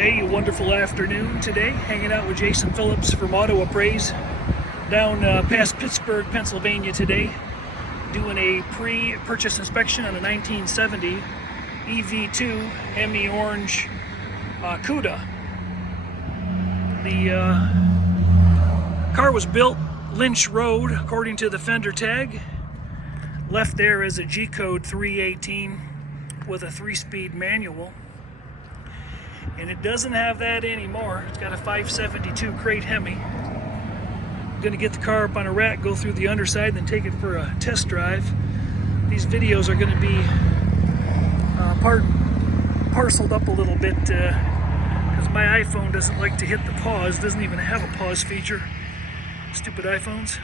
Hey, wonderful afternoon today. Hanging out with Jason Phillips from Auto Appraise down past Pittsburgh, Pennsylvania today. Doing a pre-purchase inspection on a 1970 EV2 Hemi orange Cuda. The car was built Lynch Road according to the fender tag. Left there as a G-code 318 with a 3-speed manual. And it doesn't have that anymore. It's got a 572 crate Hemi. I'm gonna get the car up on a rack, go through the underside, then take it for a test drive. These videos are gonna be parceled up a little bit because my iPhone doesn't like to hit the pause, doesn't even have a pause feature. Stupid iPhones.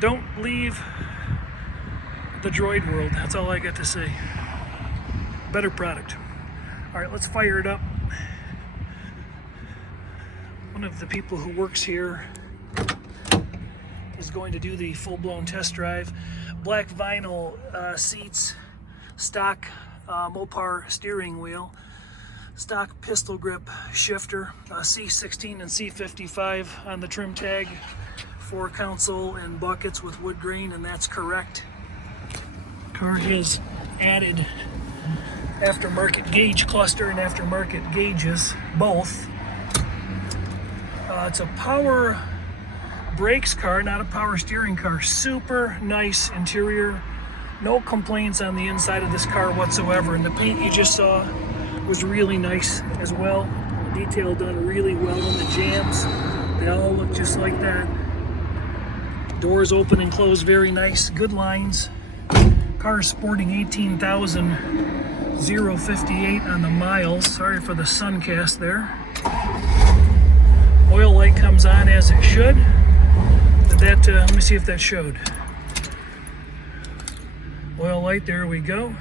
Don't leave the Droid world, that's all I got to say. Better product. All right, let's fire it up. One of the people who works here is going to do the full-blown test drive. Black vinyl seats, stock Mopar steering wheel, stock pistol grip shifter, C16 and C55 on the trim tag, 4 console and buckets with wood grain, and that's correct. Car has added aftermarket gauge cluster and aftermarket gauges, both. It's a power brakes car, not a power steering car. Super nice interior. No complaints on the inside of this car whatsoever. And the paint you just saw was really nice as well. Detail done really well in the jams. They all look just like that. Doors open and close very nice. Good lines. Car is sporting 18,058 on the miles. Sorry for the sun cast there. Oil light comes on as it should. Did that, let me see if that showed. Oil light, there we go.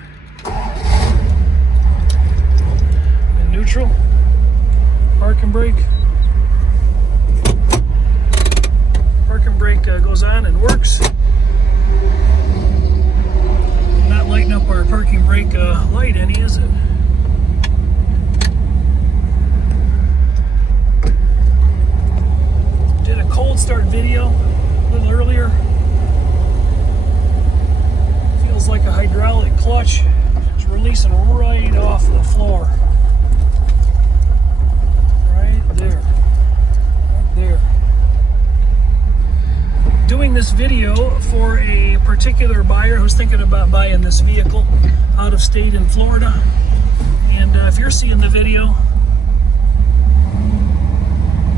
And neutral. Park and brake. Park and brake goes on and works. Not lighting up our parking brake light any, is it? Did a cold start video a little earlier. Feels like a hydraulic clutch. It's releasing right off the floor. Right there. Right there. Doing this video for a particular buyer who's thinking about buying this vehicle out of state in Florida. And if you're seeing the video,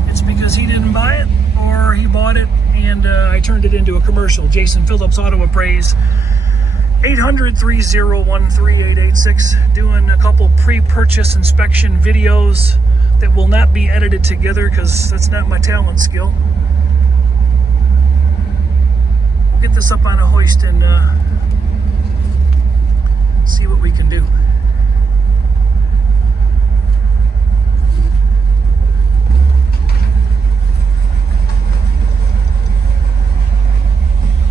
it's because he didn't buy it or he bought it and I turned it into a commercial. Jason Phillips, Auto Appraise, 800-301-3886, doing a couple pre-purchase inspection videos that will not be edited together because that's not my talent skill. Get this up on a hoist and see what we can do.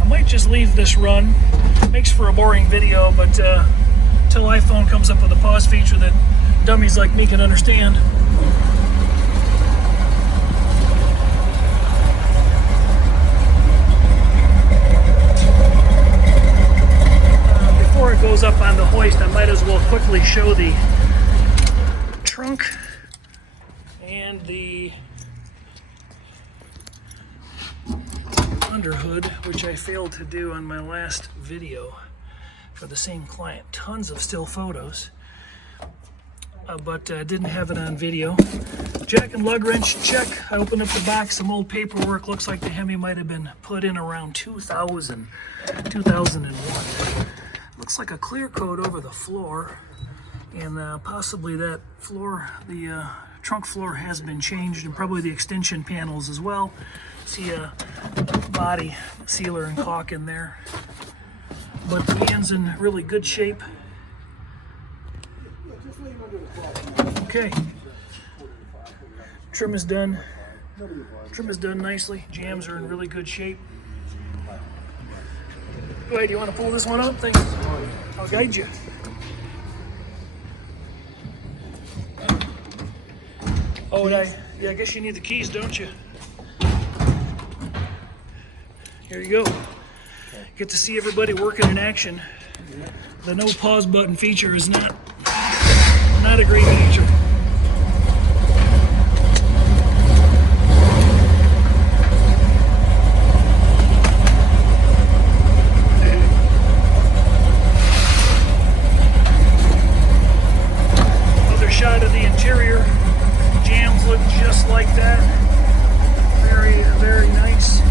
I might just leave this run. Makes for a boring video, but till iPhone comes up with a pause feature that dummies like me can understand. Before it goes up on the hoist, I might as well quickly show the trunk and the under hood, which I failed to do on my last video for the same client. Tons of still photos, but didn't have it on video. Jack and lug wrench, check. I opened up the box, some old paperwork. Looks like the Hemi might have been put in around 2001. Looks like a clear coat over the floor, and possibly that floor, the trunk floor has been changed, and probably the extension panels as well. See a body sealer and caulk in there, but the van's in really good shape. Okay, trim is done. Trim is done nicely. Jams are in really good shape. Go ahead, you want to pull this one up? Thanks. I'll guide you. Oh, yeah, I guess you need the keys, don't you? Here you go. Get to see everybody working in action. The no pause button feature is not a great feature. Other shot of the interior. Jams look just like that. Very, very nice.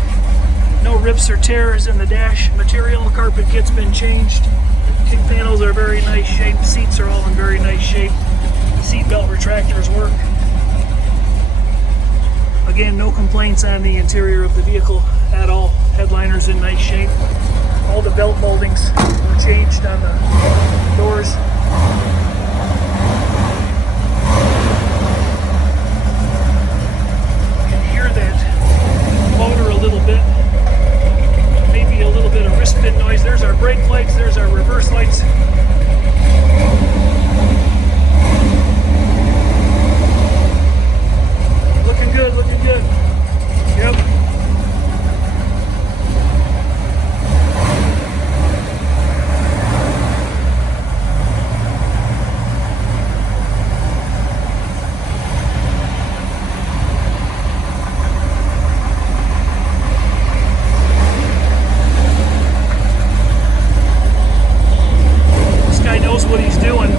No rips or tears in the dash material. The carpet kit's been changed. Kick panels are very nice shape. Seats are all in very nice shape. Seat belt retractors work. Again, no complaints on the interior of the vehicle at all. Headliner's in nice shape. All the belt moldings were changed on the doors. You can hear that motor a little bit. Maybe a little bit of wrist pin noise. There's our brake lights, there's our reverse lights. Looking good, looking good. Yep. Knows what he's doing.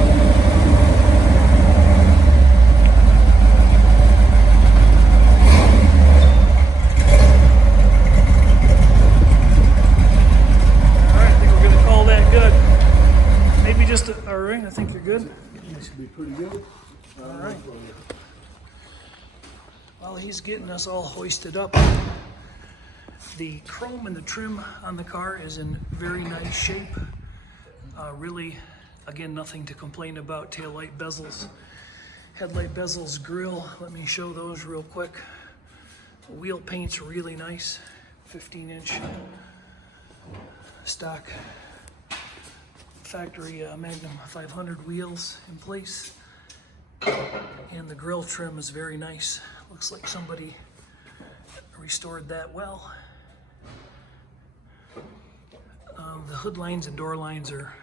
Alright, I think we're going to call that good. Maybe just alright, I think you're good. That should be pretty good. Alright. While he's getting us all hoisted up, the chrome and the trim on the car is in very nice shape. Really, again, nothing to complain about. Taillight bezels, headlight bezels, grill. Let me show those real quick. Wheel paint's really nice. 15-inch stock factory Magnum 500 wheels in place. And the grill trim is very nice. Looks like somebody restored that well. The hood lines and door lines are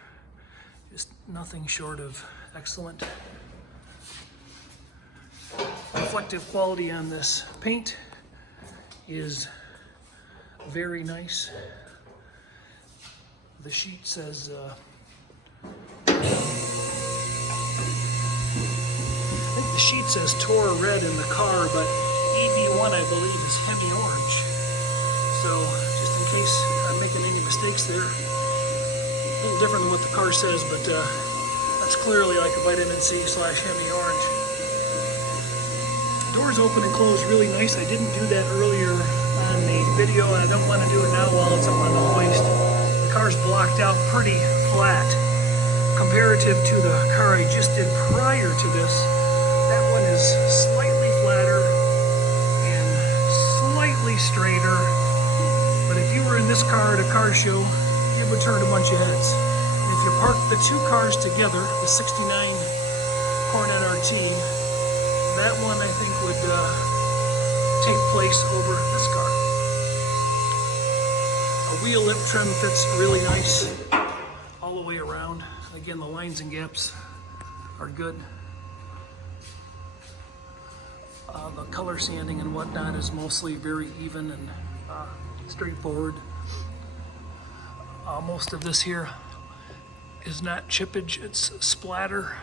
just nothing short of excellent. Reflective quality on this paint is very nice. The sheet says I think the sheet says Tor red in the car, but EV1 I believe is Hemi orange. So just in case I'm making any mistakes there, a little different than what the car says, but that's clearly like a vitamin C / Hemi orange. Doors open and close really nice. I didn't do that earlier on the video, and I don't want to do it now while it's up on the hoist. The car's blocked out pretty flat comparative to the car I just did prior to this. That one is slightly flatter and slightly straighter, but if you were in this car at a car show, it would turn a bunch of heads. If you park the two cars together, the 69 Coronet RT, that one I think would take place over this car. A wheel lip trim fits really nice all the way around. Again, the lines and gaps are good. The color sanding and whatnot is mostly very even and straightforward. Most of this here is not chippage, it's splatter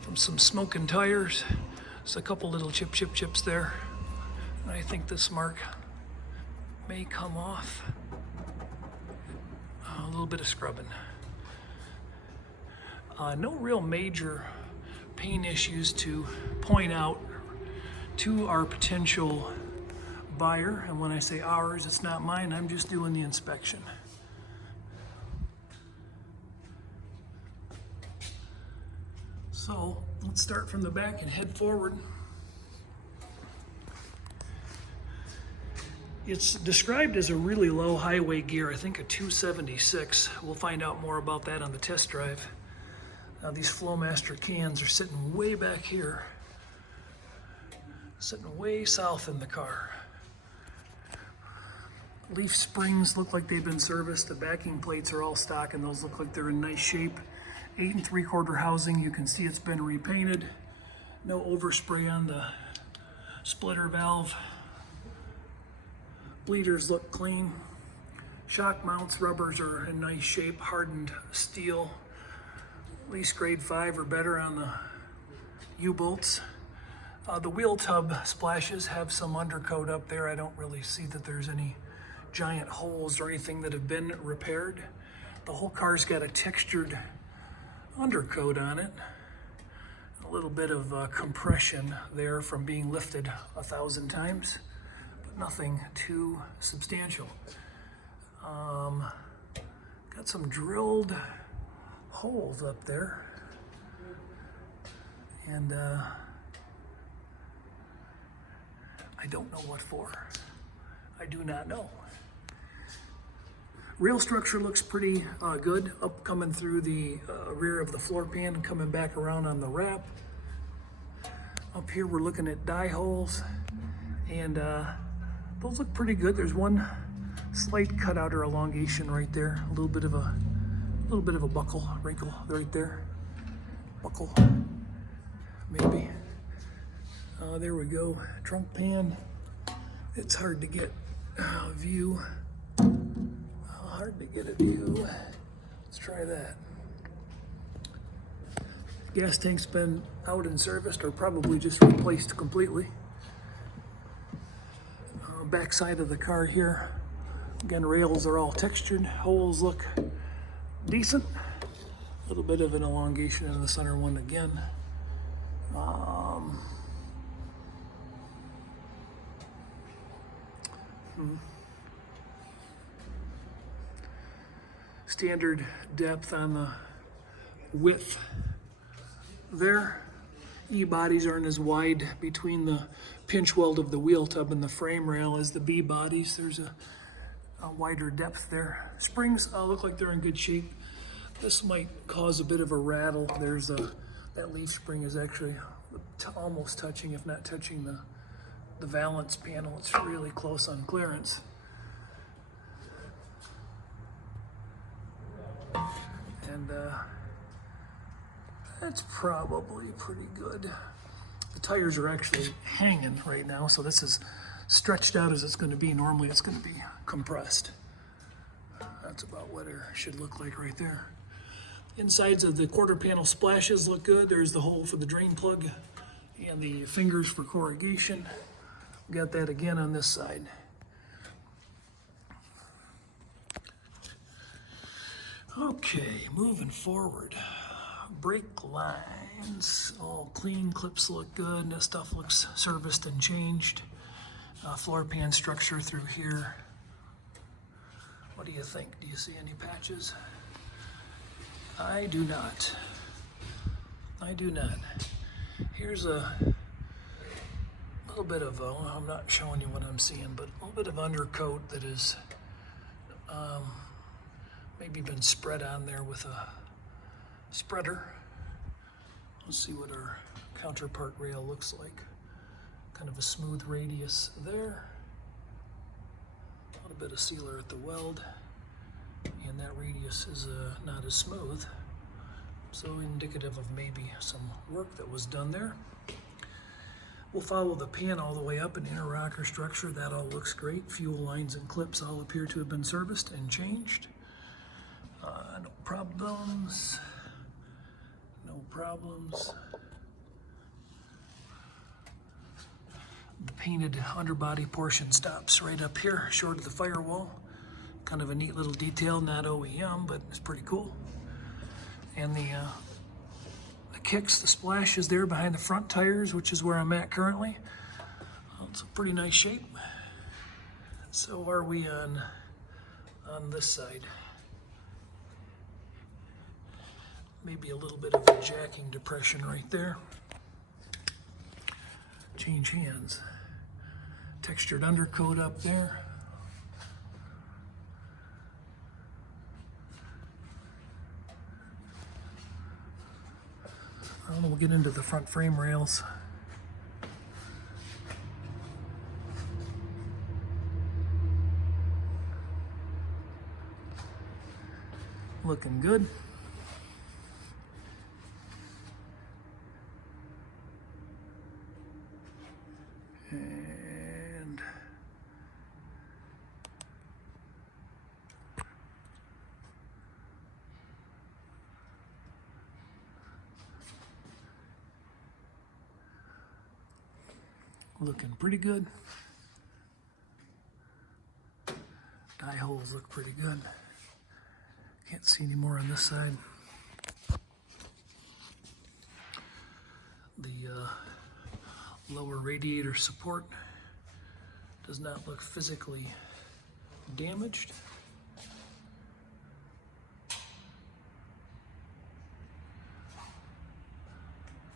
from some smoking tires. There's a couple little chips there. And I think this mark may come off. A little bit of scrubbing. No real major paint issues to point out to our potential buyer. And when I say ours, it's not mine, I'm just doing the inspection. So let's start from the back and head forward. It's described as a really low highway gear, I think a 276. We'll find out more about that on the test drive. These Flowmaster cans are sitting way back here. sitting way south in the car. Leaf springs look like they've been serviced. The backing plates are all stock and those look like they're in nice shape. 8 3/4 housing, you can see it's been repainted. No overspray on the splitter valve. Bleeders look clean. Shock mounts, rubbers are in nice shape, hardened steel. At least grade 5 or better on the U-bolts. The wheel tub splashes have some undercoat up there. I don't really see that there's any giant holes or anything that have been repaired. The whole car's got a textured undercoat on it. A little bit of compression there from being lifted 1,000 times, but nothing too substantial. Got some drilled holes up there, and I don't know what for. I do not know. Rail structure looks pretty good, up coming through the rear of the floor pan and coming back around on the wrap. Up here we're looking at die holes, and those look pretty good. There's one slight cutout or elongation right there, a little bit of a buckle wrinkle right there. Buckle, maybe. There we go. Trunk pan. It's hard to get a view. Hard to get a view. Let's try that. Gas tank's been out and serviced, or probably just replaced completely. Back side of the car here. Again, rails are all textured. Holes look decent. A little bit of an elongation in the center one again. Standard depth on the width there. E-bodies aren't as wide between the pinch weld of the wheel tub and the frame rail as the B-bodies. There's a wider depth there. Springs look like they're in good shape. This might cause a bit of a rattle. There's that leaf spring is actually almost touching, if not touching the valance panel. It's really close on clearance. And that's probably pretty good. The tires are actually hanging right now, so this is stretched out as it's going to be. Normally it's going to be compressed. That's about what it should look like right there. Insides of the quarter panel splashes look good. There's the hole for the drain plug and the fingers for corrugation. We got that again on this side. Okay, moving forward. Brake lines, all clean, clips look good, and that stuff looks serviced and changed. Floor pan structure through here. What do you think? Do you see any patches? I do not. I do not. Here's a little bit of, I'm not showing you what I'm seeing, but a little bit of undercoat that is maybe been spread on there with a spreader. Let's see what our counterpart rail looks like. Kind of a smooth radius there. A little bit of sealer at the weld. And that radius is not as smooth. So indicative of maybe some work that was done there. We'll follow the pan all the way up in inner rocker structure. That all looks great. Fuel lines and clips all appear to have been serviced and changed. No problems. No problems. The painted underbody portion stops right up here, short of the firewall. Kind of a neat little detail, not OEM, but it's pretty cool. And the kicks, the splash is there behind the front tires, which is where I'm at currently. It's a pretty nice shape. So are we on this side? Maybe a little bit of a jacking depression right there. Change hands. Textured undercoat up there. We'll get into the front frame rails. looking good. And looking pretty good. Die holes look pretty good. Can't see any more on this side. The lower radiator support does not look physically damaged.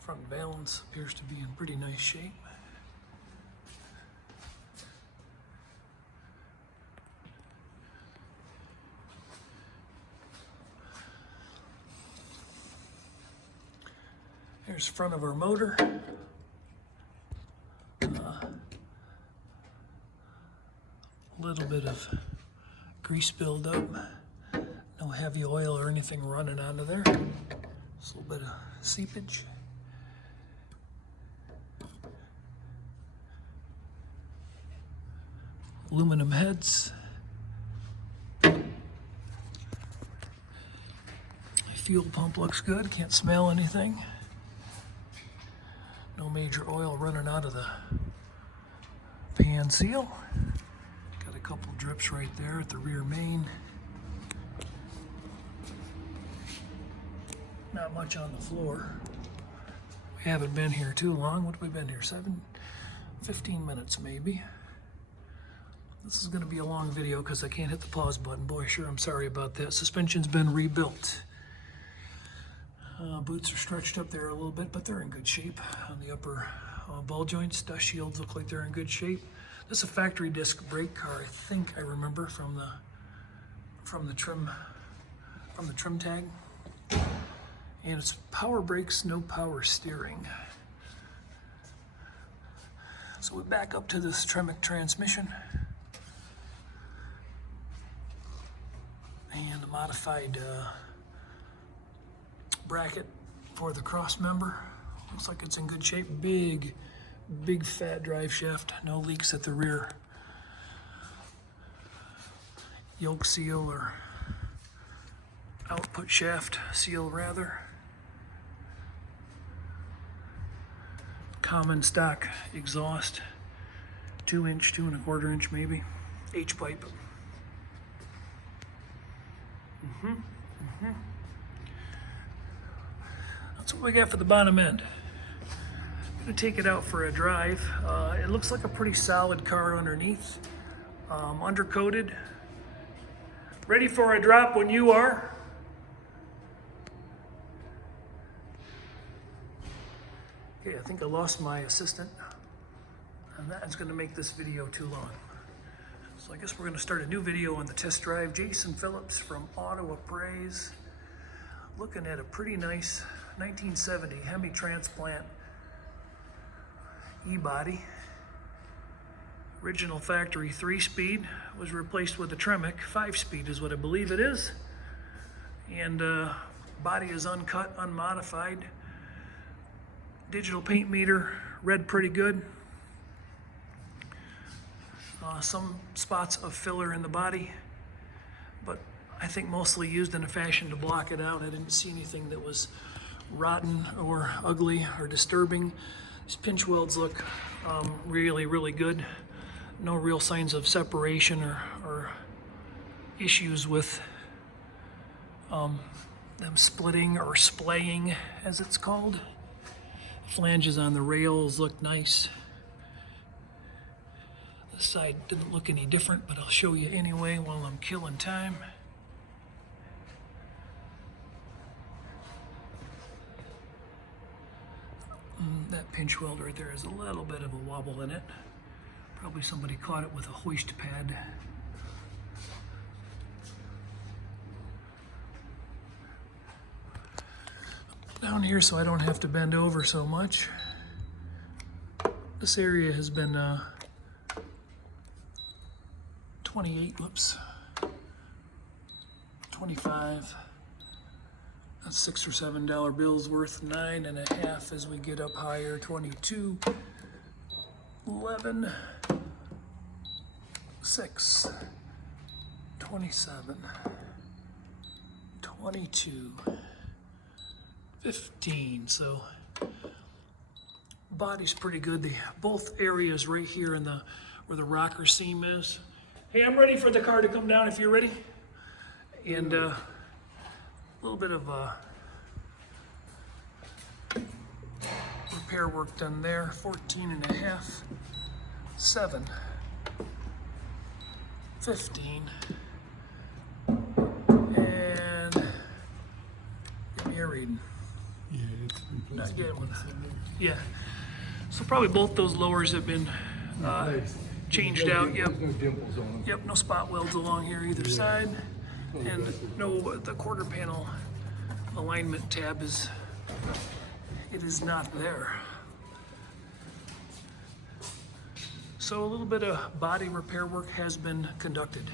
Front valance appears to be in pretty nice shape. Here's front of our motor. A little bit of grease buildup. No heavy oil or anything running onto there. Just a little bit of seepage. Aluminum heads. Fuel pump looks good. Can't smell anything. No major oil running out of the pan seal. Got a couple drips right there at the rear main. Not much on the floor. We haven't been here too long. What have we been here? 15 minutes maybe. This is going to be a long video because I can't hit the pause button. Boy, sure, I'm sorry about that. Suspension's been rebuilt. Boots are stretched up there a little bit, but they're in good shape on the upper ball joints. Dust shields look like they're in good shape. This is a factory disc brake car, I think I remember from the trim tag. And it's power brakes, no power steering. So we back up to this Tremec transmission and a modified bracket for the cross member. Looks like it's in good shape. Big fat drive shaft. No leaks at the rear yoke seal or output shaft seal rather. Common stock exhaust. 2-inch, 2 1/4 inch maybe. H-pipe. That's what we got for the bottom end. I'm gonna take it out for a drive. It looks like a pretty solid car underneath. Undercoated. Ready for a drop when you are. Okay, I think I lost my assistant. And that's gonna make this video too long. So I guess we're gonna start a new video on the test drive. Jason Phillips from Auto Appraise. Looking at a pretty nice 1970 Hemi transplant E-body. Original factory 3-speed was replaced with a Tremec 5-speed is what I believe it is. And body is uncut, unmodified. Digital paint meter, read pretty good. Some spots of filler in the body, but I think mostly used in a fashion to block it out. I didn't see anything that was rotten or ugly or disturbing. These pinch welds look really good. No real signs of separation or issues with them splitting or splaying, as it's called. Flanges on the rails look nice. This side didn't look any different, but I'll show you anyway while I'm killing time. That pinch weld right there has a little bit of a wobble in it. Probably somebody caught it with a hoist pad. Down here so I don't have to bend over so much. This area has been 25, That's $6 or $7 bills worth. 9.5 as we get up higher. 22, 11, 6, 27, 22, 15. So body's pretty good. Both areas right here in the where the rocker seam is. Hey, I'm ready for the car to come down if you're ready. And a little bit of repair work done there. 14.5, 7, 15, and give me a reading. Yeah, it's Not getting one. Yeah. So probably both those lowers have been changed out. Yep. No dimples on them. Yep. No spot welds along here either side, and no the quarter panel alignment tab is not there. So a little bit of body repair work has been conducted.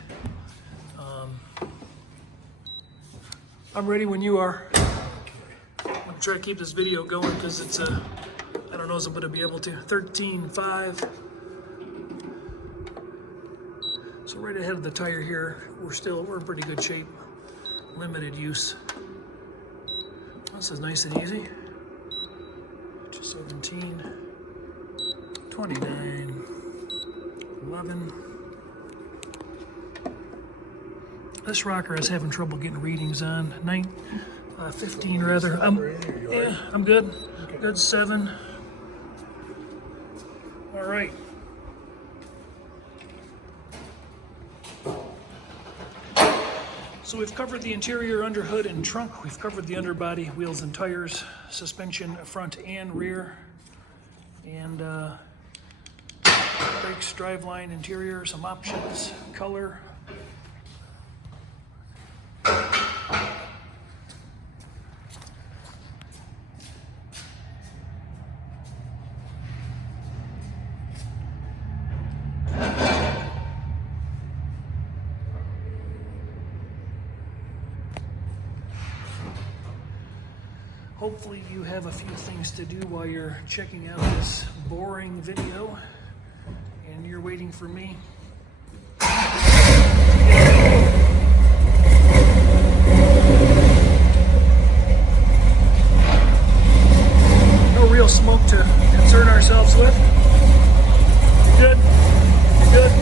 I'm ready when you are. I'm gonna try to keep this video going because it's I don't know if I'm gonna be able to. 13.5. So right ahead of the tire here, we're in pretty good shape. Limited use. This is nice and easy. 17, 29, 11. This rocker is having trouble getting readings on. 15 rather. Yeah, I'm good. Good 7. All right. So we've covered the interior, under hood, and trunk. We've covered the underbody, wheels and tires, suspension front and rear, and brakes, driveline, interior, some options, color. Hopefully you have a few things to do while you're checking out this boring video and you're waiting for me. No real smoke to concern ourselves with. Good. Good.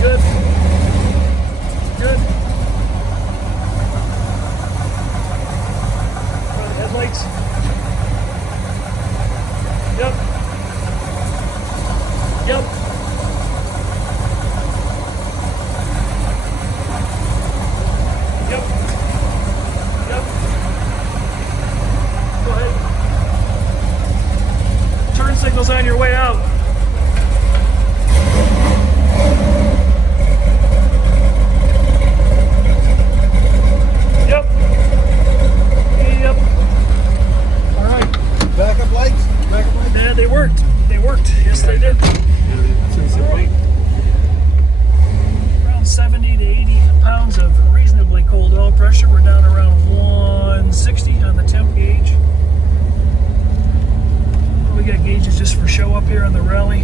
Good. Good. Headlights. Yep. Yep. Yep. Yep. Go ahead. Turn signals on your way out. Yep. Yep. All right. Backup lights? Backup lights? Yeah, they worked. They worked. Yes, they did. All right. Around 70 to 80 pounds of reasonably cold oil pressure. We're down around 160 on the temp gauge. We got gauges just for show up here on the rally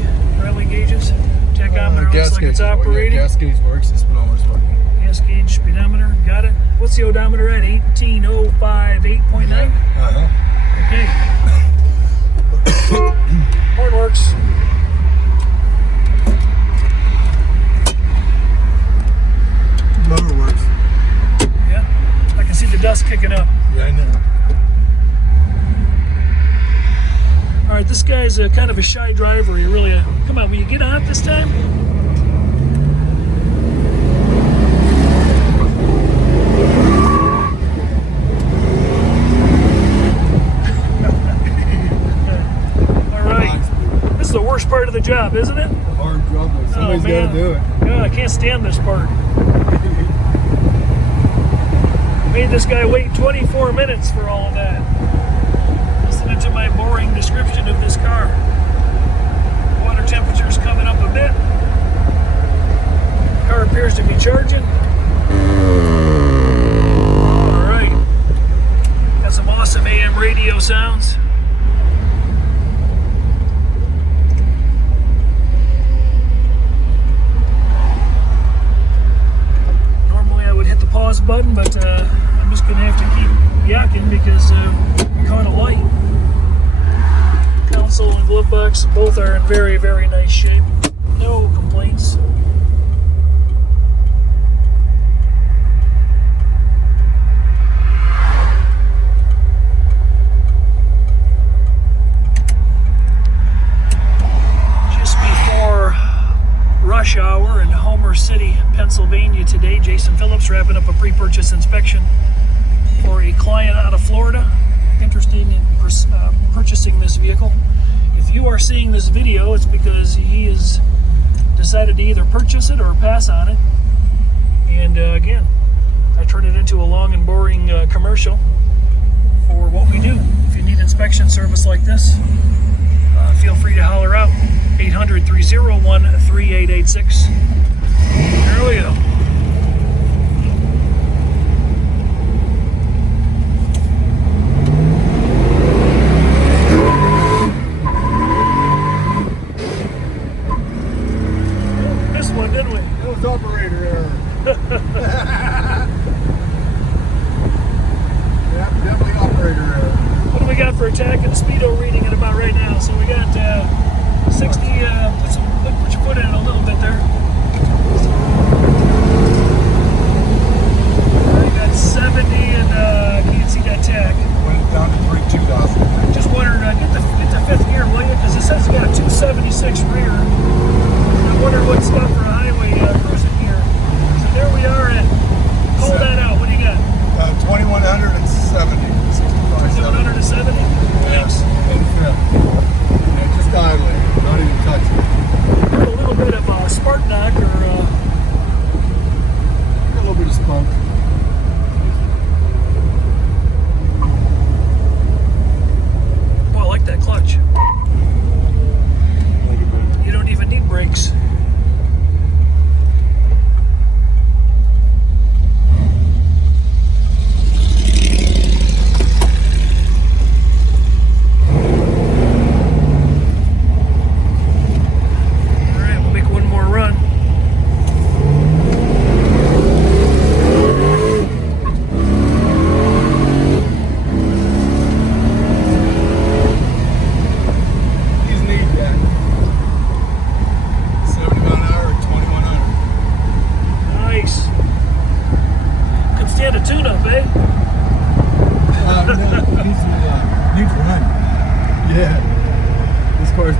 gauges. Tachometer looks like it's operating. Gas gauge works, the speedometer's working. Gas gauge, speedometer, got it. What's the odometer at? 18058.9? Uh-huh. Okay. Horn works. Motor works. Yeah. I can see the dust kicking up. Yeah, I know. All right, this guy's kind of a shy driver. You really, come on, will you get on it this time? All right. This is the worst part of the job, isn't it? Hard job, but somebody's got to do it. God, I can't stand this part. Made this guy wait 24 minutes for all of that. Listening to my boring description of this car. Water temperature's coming up a bit. Car appears to be charging. All right. button, but I'm just gonna have to keep yakking because we caught a light. Console and glove box both are in very, very nice shape. No complaints. Rush hour in Homer City, Pennsylvania today. Jason Phillips wrapping up a pre-purchase inspection for a client out of Florida interested in purchasing this vehicle. If you are seeing this video, it's because he has decided to either purchase it or pass on it. And again, I turn it into a long and boring commercial for what we do. If you need inspection service like this, feel free to holler out. 800-301-3886. Here we go. Missed one, didn't we? That was operator error. Yeah, definitely operator error. What do we got for attack and speedo reading at about right now? So we got 60, put your foot in it a little bit there. You got 70 and can't see that tag. Went down to 32,000. Just wondered, get the fifth gear, will you? Because it says you got a 276 rear. I wondered what stuff for a highway cruising gear. So there we are at, call that out, what do you got? 2,170. 2,170? Thanks. In fifth. Yeah, just idling, not even touching. Heard a little bit of spark knock or Got a little bit of spunk. boy, I like that clutch. You don't even need brakes.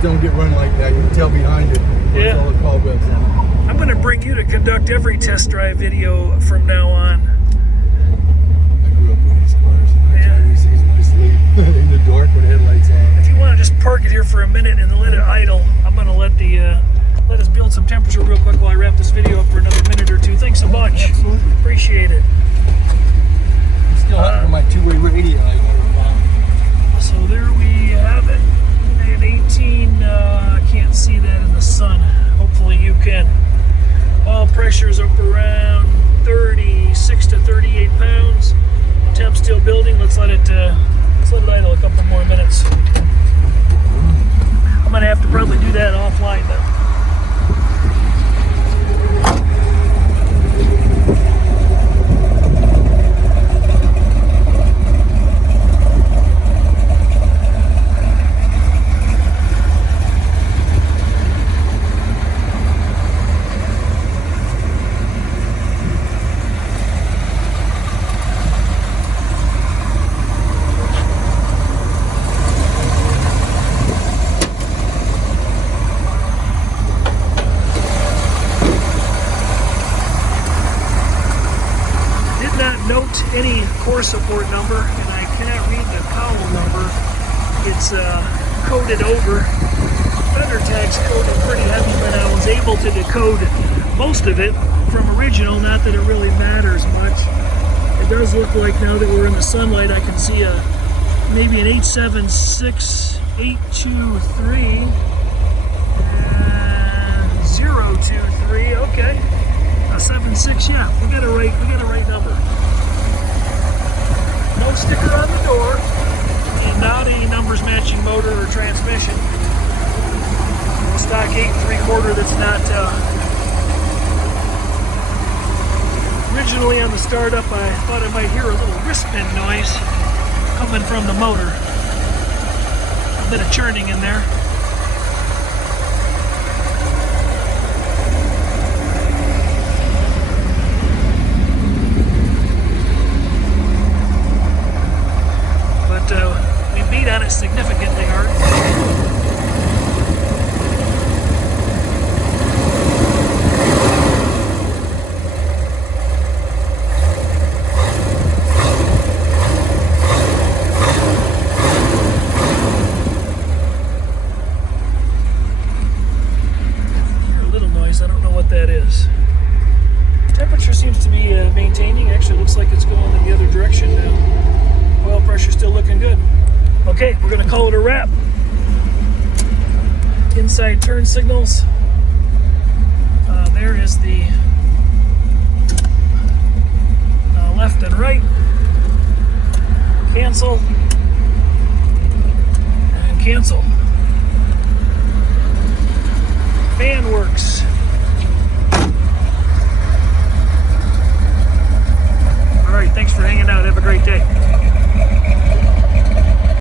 Don't get run like that. You can tell behind it. Yeah. All the cobwebs on it. I'm going to bring you to conduct every test drive video from now on. I grew up with these cars. Yeah. I just leave in the dark with headlights on. If you want to just park it here for a minute and let it idle, I'm going to let us build some temperature real quick while I wrap this video up for another minute or two. Thanks so much. Absolutely. Appreciate it. I'm still hunting for my two-way radio. So there we have it. And 18, can't see that in the sun. Hopefully you can. Oil pressure's up around 36 to 38 pounds. Temp still building. Let's let it idle a couple more minutes. I'm gonna have to probably do that offline though. Any core support number, and I cannot read the cowl number. It's coded over. Fender tag's coded pretty heavy, but I was able to decode most of it from original. Not that it really matters much. It does look like now that we're in the sunlight, I can see maybe an 876823 and 023. Okay, a 76. Yeah, we got a right number. No sticker on the door, and not a numbers matching motor or transmission. No stock 8 3/4 that's not Originally on the startup, I thought I might hear a little wristband noise coming from the motor. A bit of churning in there. But we beat on it significantly hard. I don't know what that is. Temperature seems to be maintaining. Actually, looks like it's going in the other direction now. Oil pressure still looking good. Okay, we're going to call it a wrap. Inside turn signals. There is the